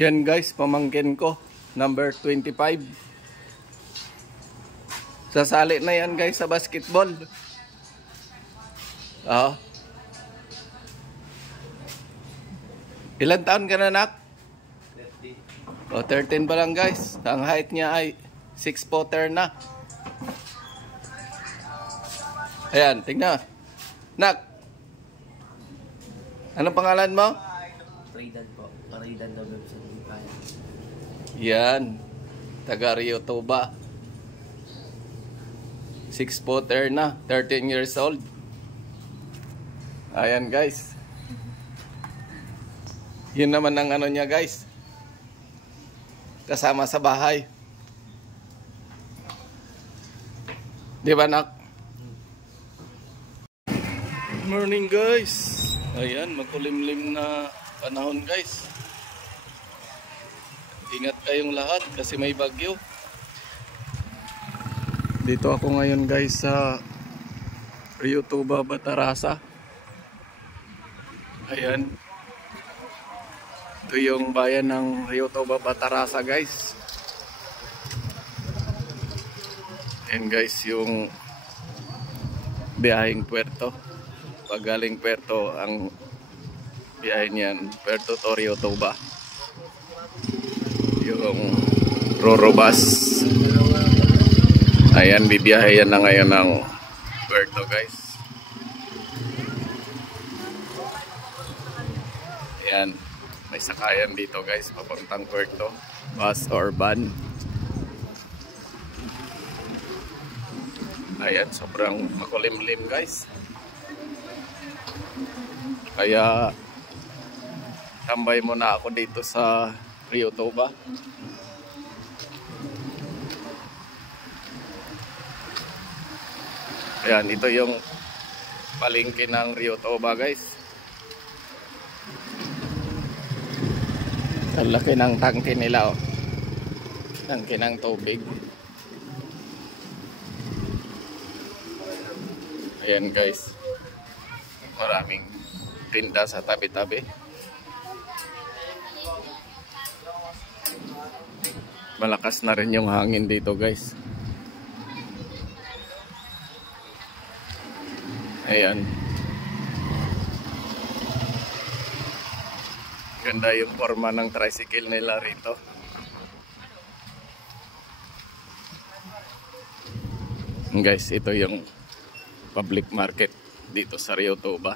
Yan guys, pamangkin ko, number 25. Sasali na yan guys sa basketball. Ilan taon ka na, nak? 13. 13 pa lang guys. Ang height niya ay 6'4" na. Ayan, tingnan. Nak, anong pangalan mo? Raydan po. Raydan daw sa Lipayan. Yan, taga Rio Toba. 6'4" na, 13 years old. Ayan guys. Yun naman ang ano niya guys. Kasama sa bahay. Di ba, nak? Good morning guys. Ayan, makulimlim na panahon guys. Ingat kayong lahat kasi may bagyo. Dito ako ngayon guys sa Rio Toba, Batarasa. Ayan. Ito yung bayan ng Rio Toba, Batarasa guys. Ayan guys yung biyaheng puerto. Pag galing puerto ang biyahe niyan, Puerto to Rio Toba. Yung Roro bus. Ayan, bibiyahe yan na ngayon ng puerto guys. Ayan, may sakayan dito guys, papuntang puerto. Bus or van. Ayan, sobrang makulimlim guys. Kaya tambay muna ako dito sa Rio Toba. Ayan, ito yung palengke ng Rio Toba guys. Ang laki ng tangke nila, oh. Tangke ng tubig. Ayan guys. Maraming tinda sa tabi-tabi. Malakas na rin yung hangin dito guys. Ayan. Ganda yung forma ng tricycle nila rito. Guys, ito yung public market dito sa Rio Toba.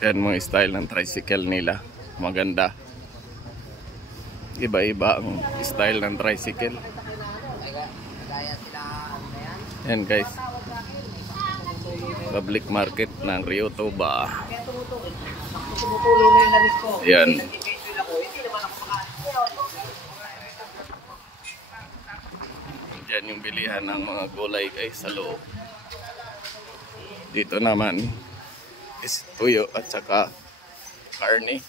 Yan mga style ng tricycle nila. Maganda. Iba-iba ang style ng tricycle. Yan guys, public market ng Rio Toba. Yan. Yan yung bilihan ng mga gulay guys sa loob. Dito naman is tuyo at saka karne.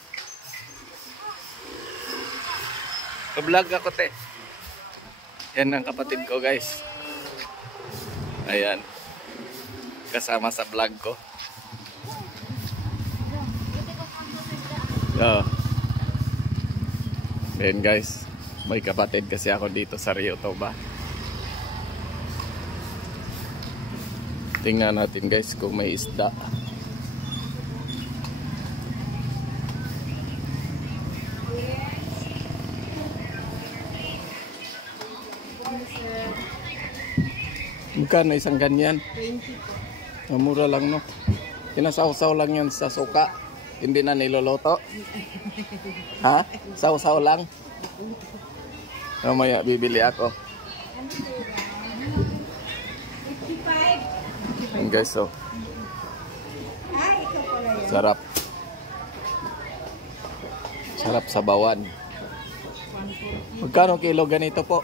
Ka-vlog ako, te. Yan ang kapatid ko guys. Ayan, kasama sa vlog ko. Ayan guys, may kapatid kasi ako dito sa Rio Toba. Tingnan natin guys kung may isda. Magkano isang ganyan? 20 po. Mura lang, no? Pinasawsaw lang yan sa suka. Hindi na niloloto. Ha? Sawsaw lang. Mamaya bibili ako. 55. Ang guys, oh. Sarap. Sarap sa bawan. Magkano kilo ganito po?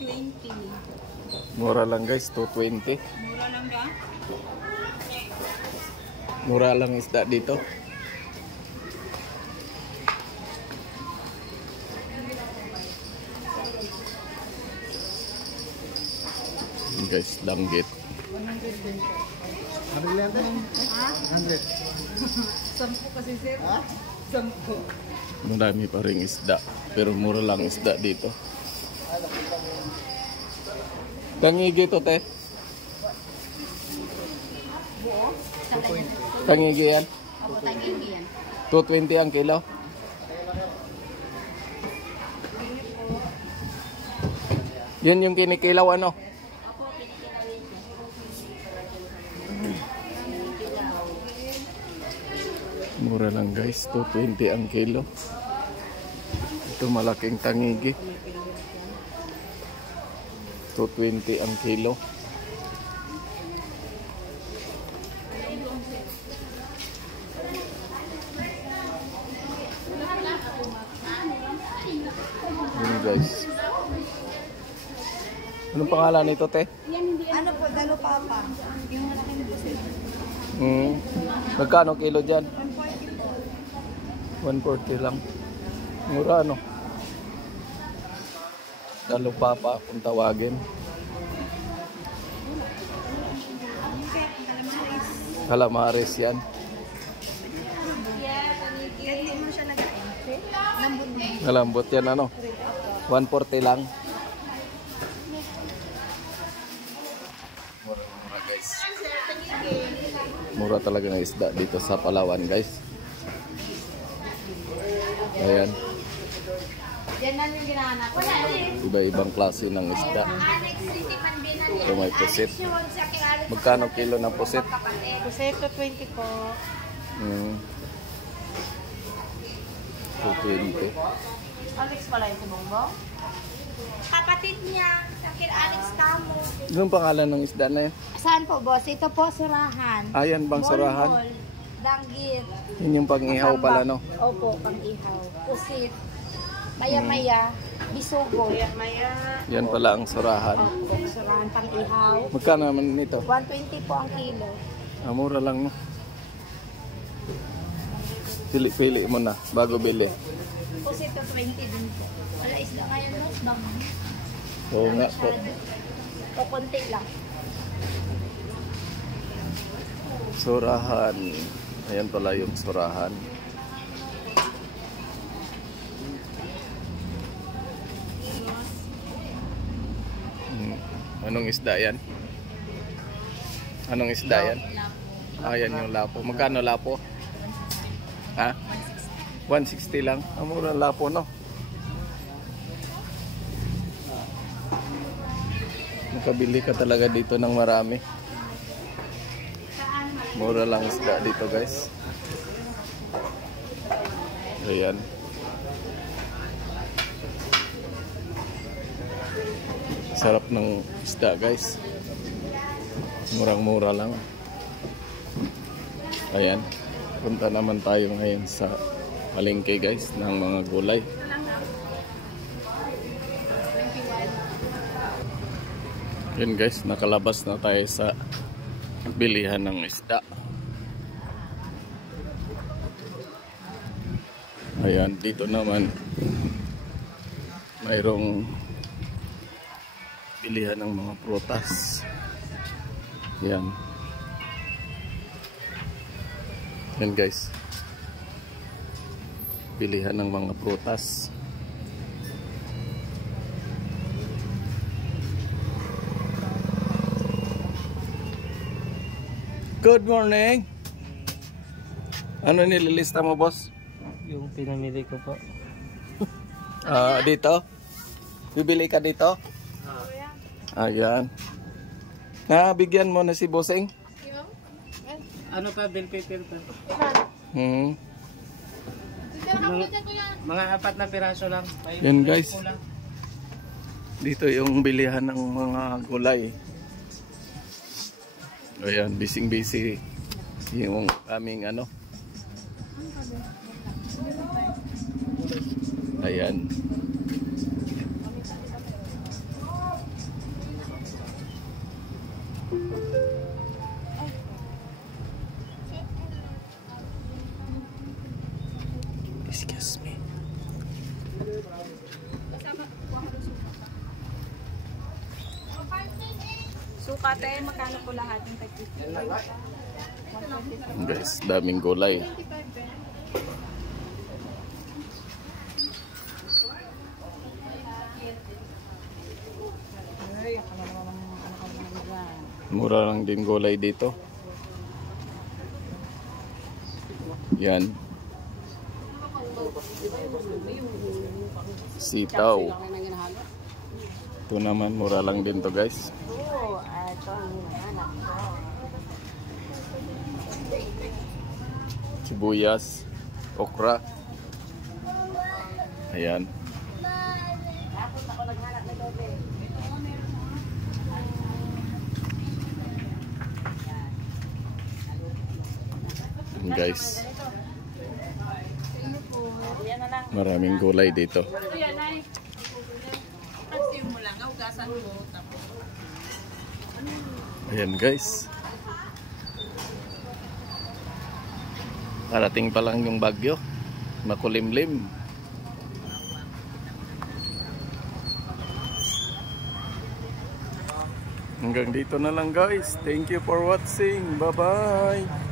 220. Mura lang guys, 220. Mura lang ba? Mura lang isda dito. Guys, danggit. Marami pa ring isda, pero mura lang isda dito. Tangigi to, te. Tangigi yan. Opo, tangigi yan. 220 ang kilo. Yan yung kinikilaw ano? Opo, pinikilawin niya. Mura lang guys, 220 ang kilo. Ito malaking tangigi. 220 ang kilo. Yun guys. Anong pangalan nito, te? Ano po, dalo papa. Yung malaking busit. Magkano kilo dyan? 140 lang. Mura ano? Dalo papa kung tawagin. Calamares yan. Hindi mo siya lagain. Lambot mo. Malambot yan ano? 140 lang. Mura guys. Mura talaga ng isda dito sa Palawan guys. Ayan. Yan na yung ginahanap. Wala eh. Iba-ibang klase ng isda. Ito may pusit. Magkano kilo ng pusit? Pusit to 20 po. 220. Alex pala yung tumunggo? Kapatid niya. Sakir Alex Tamo. Anong pangalan ng isda na yun? Saan po boss? Ito po surahan. Ayan bang surahan? Molmol, danggit. Yun yung pang-ihaw pala no? Opo, pang-ihaw. Pusit. Maya-maya. Bisugo. Maya-maya. Yan pala ang surahan. Opo, surahan pang-ihaw. Magkano naman nito? 120 po ang kilo. Mura lang no? Pili-pili mo na bago bili. Pusit to 20 din po. Wala isda ngayon no? Bang. Oo nga po. O konti lang. Surahan. Ayan pala yung surahan. Anong isda yan? Anong isda yan? Ayan yung lapo. Magkano lapo? Ha? 160 lang. Mura lapo no? Makabili ka talaga dito ng marami. Mura lang isda dito guys. Ayan. Sarap ng isda guys. Murang-mura lang. Ayan. Punta naman tayo ngayon sa palengke guys ng mga gulay. Yan guys, nakalabas na tayo sa bilihan ng isda. Ayan, dito naman mayroong bilihan ng mga prutas. Yan. Yan guys. Bilihan ng mga prutas. Good morning. Ano nililista mo, boss? Yung pinamili ko po. Dito? Bibili ka dito? Ayan. Nabigyan mo na si Bossing? Ano pa, bell pepper pa? Mga 4 na piraso lang. Yan guys. Dito yung bilihan ng mga gulay. Ayan, busy yung aming ano. Ayan. Excuse me. Sukate, magkano po lahat yung tag-50? Guys, daming gulay. Mura lang din gulay dito. Yan. Sitaw. Ito naman, mura lang din to guys. Sibuyas, okra. Ayan. Guys, maraming gulay dito. Ayan guys, parating pa lang yung bagyo, makulimlim. Hanggang dito na lang guys. Thank you for watching. Bye bye.